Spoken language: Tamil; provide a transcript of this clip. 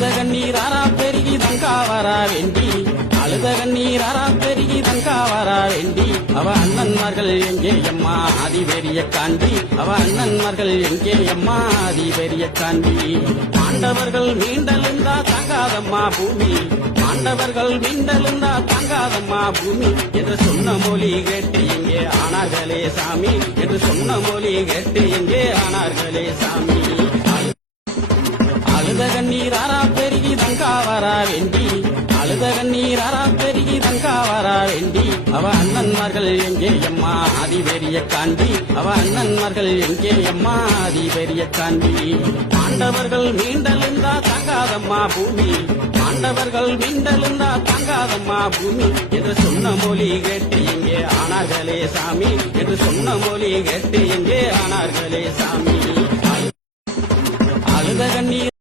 அழுத கண்ணீராரா பெருகி தங்கா வரா வேண்டி அழுத கண்ணீராரா பெருகி தங்கா வரா வேண்டி அவ அண்ணன்மார்கள் எங்கே அம்மா அதிபெரிய காண்டி அவ அண்ணன்மார்கள் எங்கே அம்மா அதிபெரிய காண்டி ஆண்டவர்கள் மீண்டெழுந்தா தங்காதம்மா பூமி ஆண்டவர்கள் மீண்டெழுந்தா தங்காதம்மா பூமி என்று சொன்ன மொழி கேட்டு எங்கே ஆனார்களே சாமி என்று சொன்ன மொழி கேட்டு எங்கே ஆனார்களே சாமி அழுத கண்ணீராரா பெருகி தங்கா வரா வேண்டி அழுத கண்ணீராரா பெருகி தங்கா வரா வேண்டி அவ அண்ணன்மார்கள் எங்கே அம்மா அதிபெரிய காண்டி அவ அண்ணன்மார்கள் எங்கே அம்மா அதிபெரிய காண்டி ஆண்டவர்கள் மீண்டெழுந்தா தங்காதம்மா பூமி ஆண்டவர்கள் மீண்டெழுந்தா தங்காதம்மா பூமி என்று சொன்ன மொழி கேட்டு எங்கே ஆனார்களே சாமி என்று சொன்ன மொழி கேட்டு எங்கே ஆனார்களே சாமி அழுத கண்ணீர்